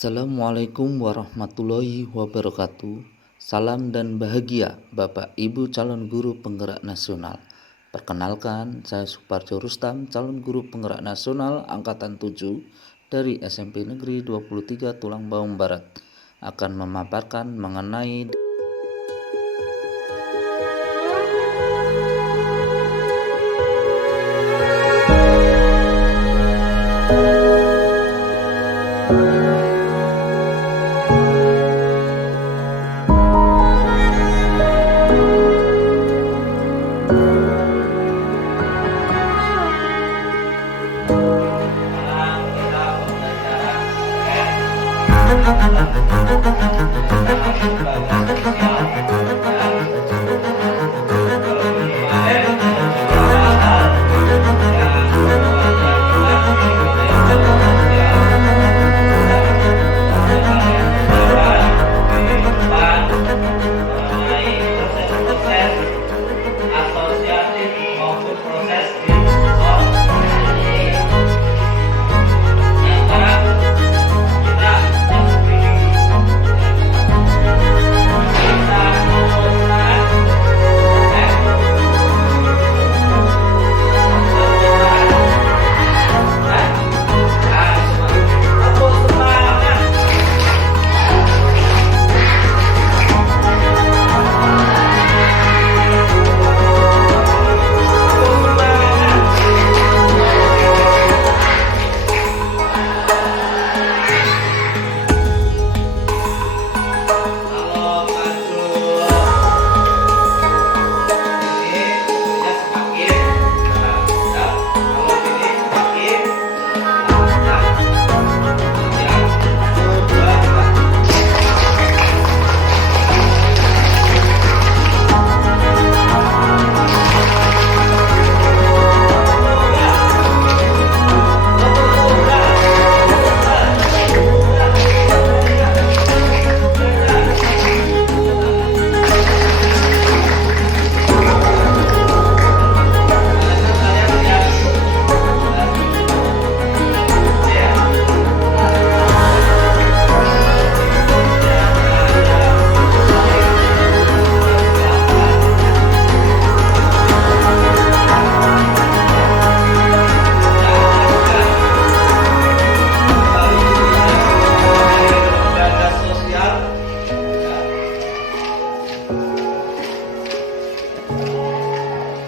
Assalamualaikum warahmatullahi wabarakatuh. Salam dan bahagia Bapak Ibu calon guru penggerak nasional. Perkenalkan, saya Suparjo Rustam, calon guru penggerak nasional angkatan 7 dari SMP Negeri 23 Tulang Bawang Barat, akan memaparkan mengenai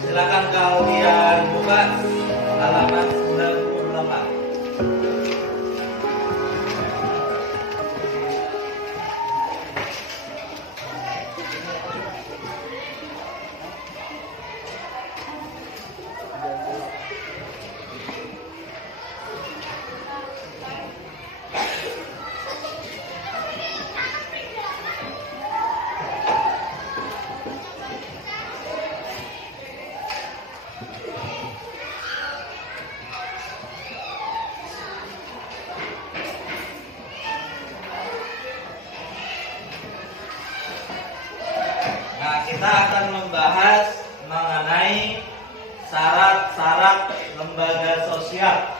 silakan kalian buka halaman 98. Nah, kita akan membahas mengenai syarat-syarat lembaga sosial.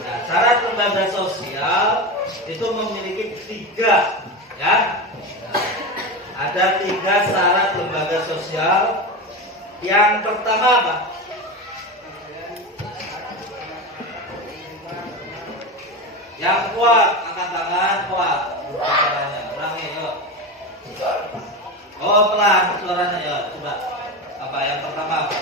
Nah, syarat lembaga sosial itu memiliki 3, ya. Ada 3 syarat lembaga sosial. Yang pertama apa? Yang kuat, angkat tangan, kuat. Suaranya, ulangi yuk. Oh, pelan suaranya ya, coba. Apa yang pertama apa?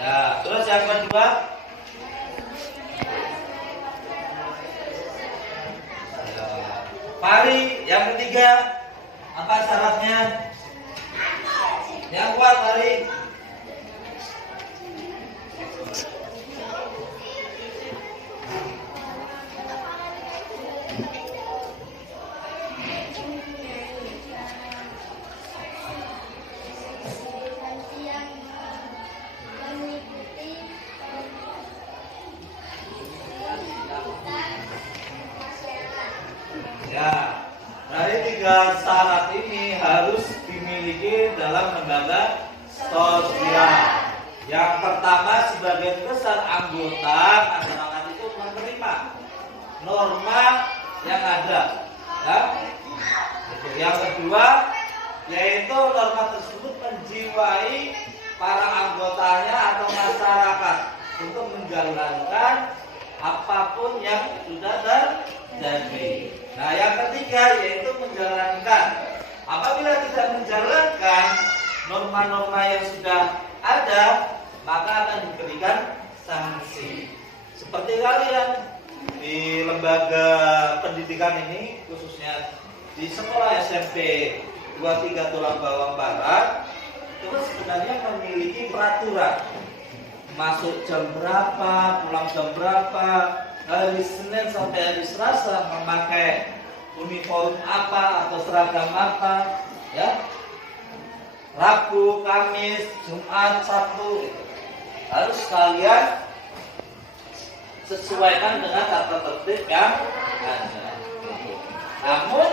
Ya, terus yang kedua? Ya. Pari, yang ketiga apa syaratnya? Yang kuat pari. Ya, dari 3 syarat ini harus dimiliki dalam lembaga sosial. Yang pertama, sebagian besar anggota masyarakat itu menerima norma yang ada, ya. Yang kedua, yaitu norma tersebut menjiwai para anggotanya atau masyarakat untuk menjalankan apapun yang sudah terjadi. Nah, yang ketiga yaitu menjalankan. Apabila tidak menjalankan norma-norma yang sudah ada, maka akan diberikan sanksi. Seperti kalian di lembaga pendidikan ini, khususnya di sekolah SMP 23 Tulang Bawang Barat, itu sebenarnya memiliki peraturan. Masuk jam berapa, pulang jam berapa, hari Senin sampai hari Selasa memakai uniform apa atau seragam apa, ya. Rabu, Kamis, Jumat, Sabtu, harus kalian sesuaikan dengan tata tertib yang ada. Namun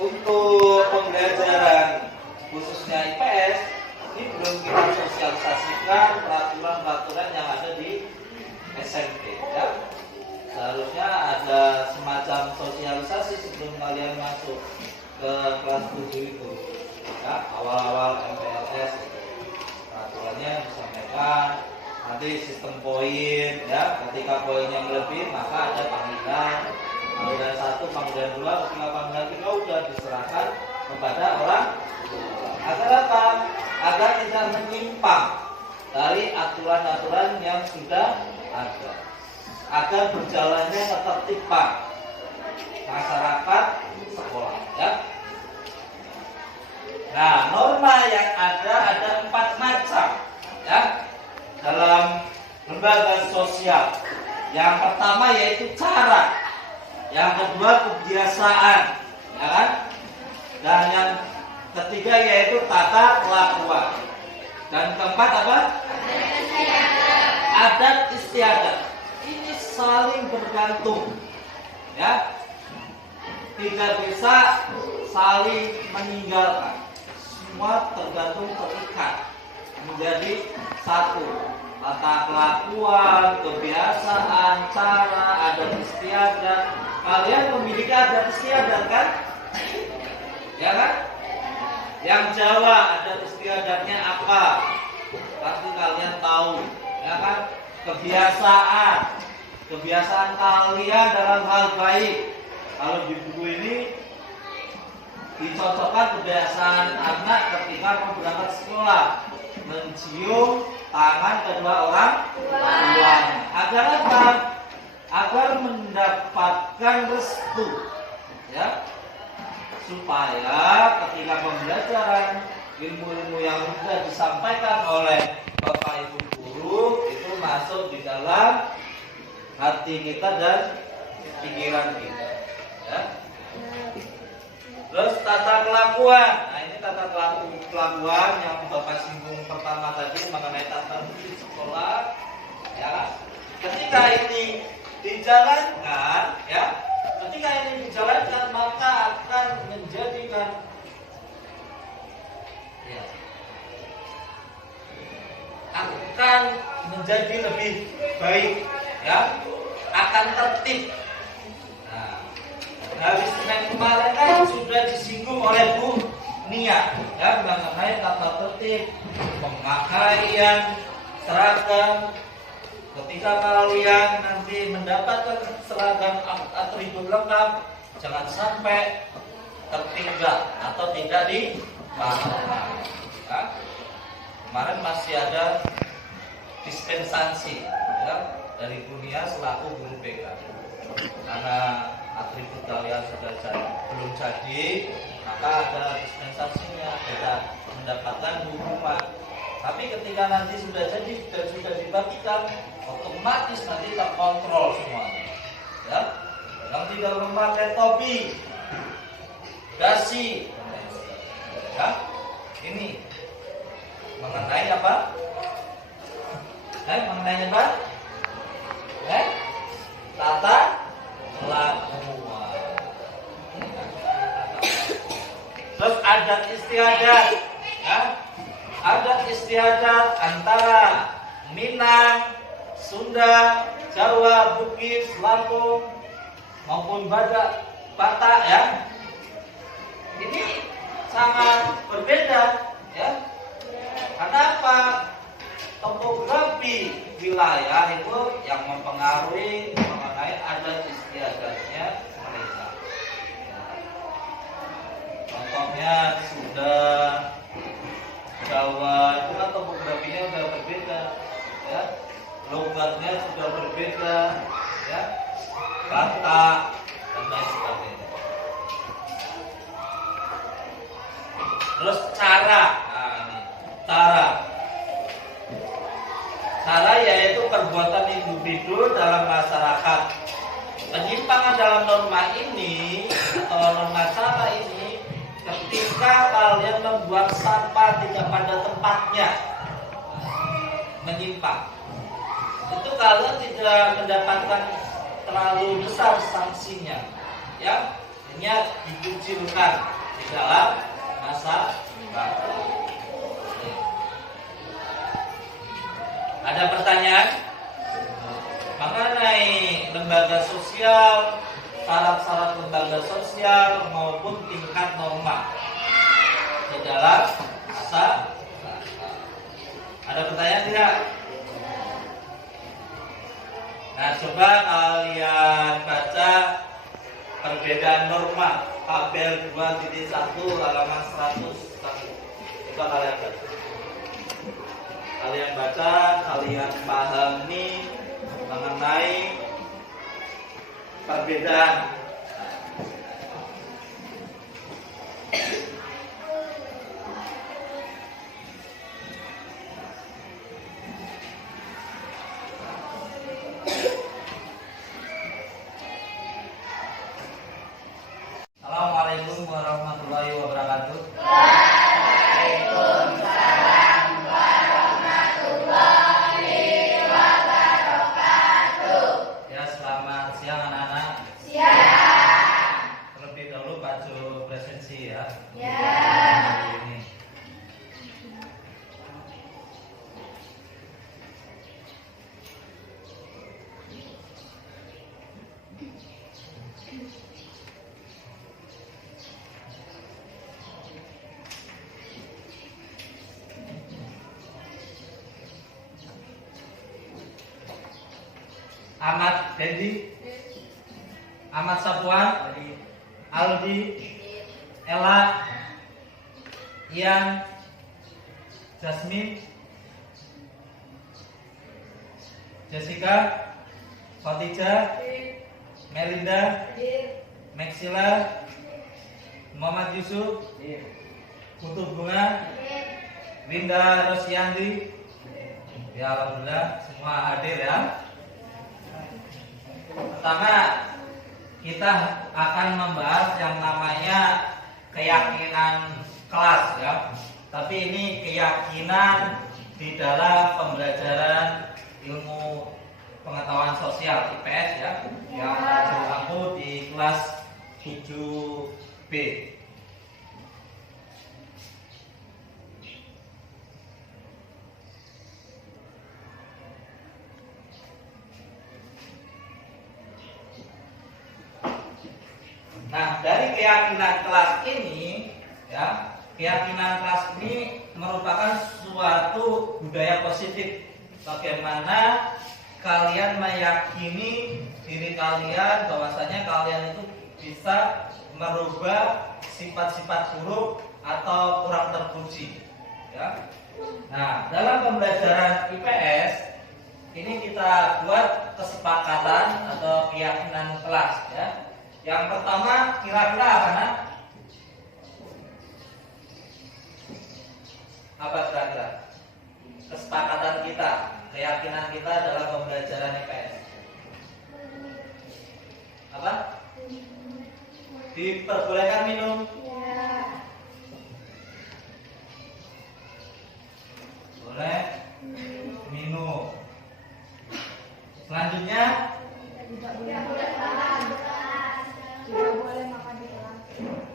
untuk pembelajaran khususnya IPS ini belum kita sosialisasikan peraturan-peraturan yang ada di SMP, ya. Seharusnya ada semacam sosialisasi sebelum kalian masuk ke kelas 7 itu, ya. Awal-awal MPLS peraturannya disampaikan, nanti sistem poin, ya. Ketika poinnya melebihi maka ada panggilan 1, panggilan 2, ketika panggilan 3 sudah diserahkan kepada orang tua. Agar apa? Agar tidak menyimpang dari aturan-aturan yang sudah ada, agar berjalannya ketertiban masyarakat sekolah, ya. Nah, norma yang ada 4 macam, ya, dalam lembaga sosial. Yang pertama yaitu cara, yang kedua kebiasaan, ya kan? Dan yang ketiga yaitu tata kelakuan. Dan keempat apa? Adat istiadat. Ini saling bergantung, ya. Tidak bisa saling meninggalkan. Semua tergantung terikat menjadi satu. Tata kelakuan, kebiasaan, cara, adat istiadat. Kalian memiliki adat istiadat kan? Ya kan? Yang Jawa adat istiadatnya apa? Pasti kalian tahu, ya kan? Kebiasaan kalian dalam hal baik. Kalau di buku ini dicocokkan kebiasaan anak ketika mau berangkat sekolah, mencium tangan kedua orang tua. Agar apa? Agar mendapatkan restu, ya, supaya ketika pembelajaran ilmu-ilmu yang sudah disampaikan oleh Bapak Ibu guru itu masuk di dalam hati kita dan pikiran kita, ya. Terus tata kelakuan. Nah, ini tata kelakuan yang Bapak singgung pertama tadi mengenai tata tertib sekolah, ya. Ketika ini dijalankan, ya, maka akan menjadikan, ya, akan menjadi lebih baik, ya, akan tertib. Nah, hari Senin kemarin kan sudah disinggung oleh Bu Nia, ya, mengenai tata tertib pemakaian seragam. Ketika kalian nanti mendapatkan seragam atribut lengkap, jangan sampai tertinggal atau tidak dipahami, ya. Kemarin masih ada dispensasi, ya, dari Bunia selaku guru BK, karena atribut kalian belum jadi, maka ada dispensasinya, tidak mendapatkan hukuman. Tapi ketika nanti sudah jadi dan sudah dibagikan, otomatis nanti terkontrol semuanya, ya. Yang tidak memakai topi, dasi, ya. Ini mengenai apa? Mengenai apa? Tata kelakuan. Terus adat istiadat, ya. Adat istiadat adat antara Minang, Sunda, Jawa, Bugis, Lampung maupun Batak ya, ini sangat berbeda ya. Karena apa? Topografi wilayah itu yang mempengaruhi mengenai adat istiadatnya mereka. Contohnya Sunda, Jawa itu kan topografinya udah berbeda ya, logatnya sudah berbeda ya, Batak dan lain sebagainya. Terus cara, nah ini cara yaitu perbuatan individu dalam masyarakat. Penyimpangan dalam norma ini atau norma cara ini ketika kalian membuang sampah tidak pada tempatnya, menyimpang, itu kalian tidak mendapatkan terlalu besar sanksinya ya, hanya dikucilkan di dalam masa bakti. Ada pertanyaan mengenai lembaga sosial, syarat-syarat lembaga sosial maupun tingkat norma di dalam masa bakti? Ada pertanyaan tidak? Nah, coba kalian baca perbedaan norma tabel 2.1 halaman 101. Coba kalian baca. Kalian pahami mengenai perbedaan. Assalamualaikum warahmatullahi wabarakatuh. Ya, selamat siang anak-anak. Terlebih dahulu Pak Jo presensi ya. Ini. Ahmad Dendi, Ahmad Sapuan, Aldi, Ella, Ian, Jasmine, Jessica, Khotijah, Melinda, Maxila, Muhammad Yusuf, Putu Bunga, Winda Rosyandi. Ya, alhamdulillah semua hadir ya. Pertama, kita akan membahas yang namanya keyakinan kelas ya. Tapi ini keyakinan di dalam pembelajaran ilmu pengetahuan sosial IPS ya, yang berlaku di kelas 7B. Nah, dari keyakinan kelas ini, ya, keyakinan kelas ini merupakan suatu budaya positif. Bagaimana kalian meyakini diri kalian bahwasanya kalian itu bisa merubah sifat-sifat buruk atau kurang terpuji. Ya. Nah, dalam pembelajaran IPS ini kita buat kesepakatan atau keyakinan kelas. Ya. Yang pertama kira-kira apa nak? Apa kira-kira? Kesepakatan kita, keyakinan kita dalam pembelajaran IPS. Apa? Diperbolehkan minum? Boleh minum. Selanjutnya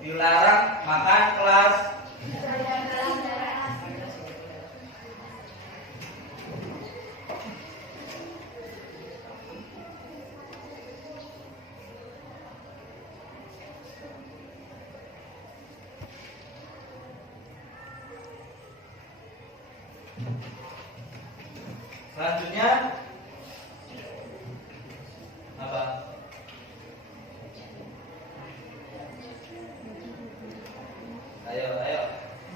dilarang makan kelas. Selanjutnya apa? Ayo.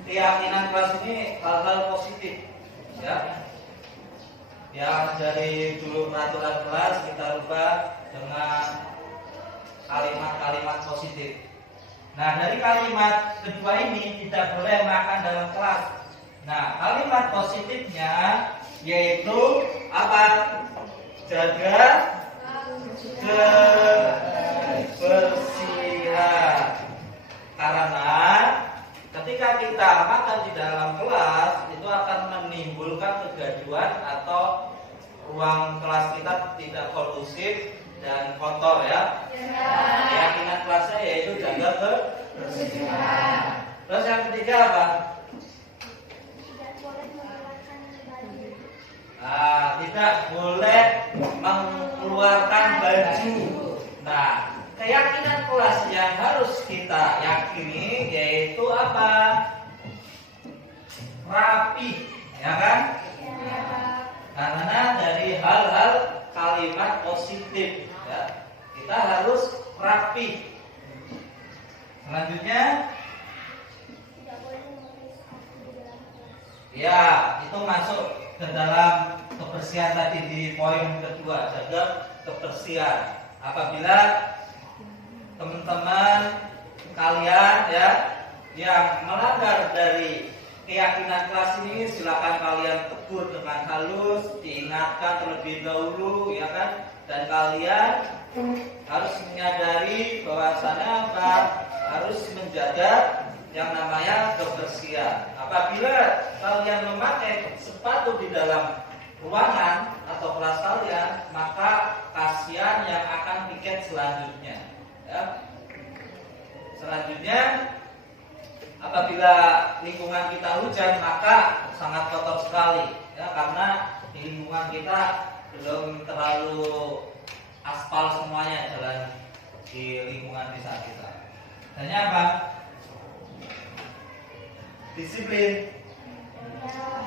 Keyakinan kelas ini hal-hal positif, ya. Yang dari dulu peraturan kelas kita rubah dengan kalimat-kalimat positif. Nah, dari kalimat kedua ini tidak boleh makan dalam kelas. Nah, kalimat positifnya yaitu apa? Jaga kebersihan. Karena ketika kita makan di dalam kelas itu akan menimbulkan kegaduhan atau ruang kelas kita tidak kondusif dan kotor, ya. Keyakinan kelasnya yaitu jaga kebersihan. Terus yang ketiga apa? Tidak boleh mengeluarkan baju. Nah, keyakinan kelas yang harus kita yakini yaitu apa? Rapi, ya kan? Karena dari hal-hal kalimat positif, ya, kita harus rapi. Selanjutnya, ya, itu masuk ke dalam kebersihan tadi di poin kedua, jaga kebersihan. Apabila teman-teman kalian, ya, yang melanggar dari keyakinan kelas ini, silakan kalian tegur dengan halus, diingatkan terlebih dahulu, ya kan? Dan kalian harus menyadari bahwasanya apa? Harus menjaga yang namanya kebersihan. Apabila kalian memakai sepatu di dalam ruangan atau kelas kalian, maka kasihan yang akan piket selanjutnya, ya. Selanjutnya, apabila lingkungan kita hujan, maka sangat kotor sekali, ya, karena di lingkungan kita belum terlalu aspal semuanya jalan di lingkungan desa kita. Hanya apa? Disiplin,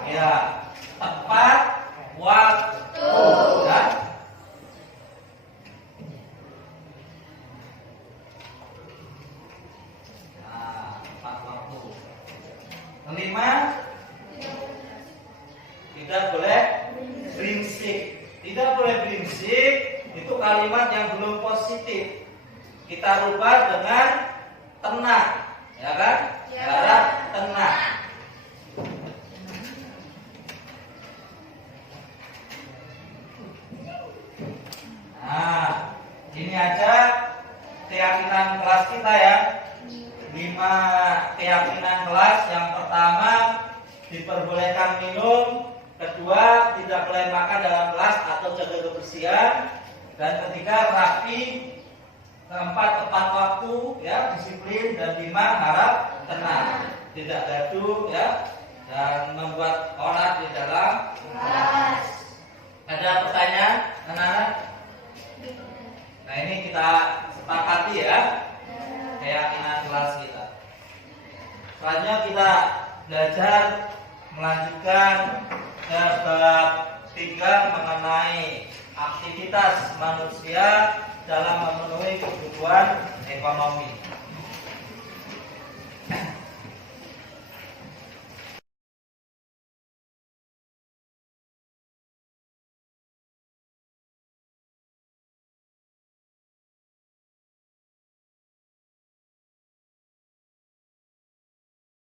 ya, tepat waktu, ya. Tepat waktu. Kelima, tidak boleh beringsik. Tidak boleh beringsik itu kalimat yang belum positif. Kita rubah dengan tenang, ya kan? Harap tenang. Nah, ini aja keyakinan kelas kita, ya. 5 keyakinan kelas. Yang pertama, diperbolehkan minum. Kedua, tidak boleh makan dalam kelas atau jaga kebersihan. Dan ketiga, rapi. Keempat, tepat waktu, ya, disiplin. Dan 5, harap tenang, tidak gaduh, ya, dan membuat olah di dalam kelas. Ada pertanyaan, anak-anak? Nah, ini kita sepakati, ya, keyakinan kelas kita. Selanjutnya kita belajar melanjutkan ke bab 3 mengenai aktivitas manusia dalam memenuhi kebutuhan ekonomi.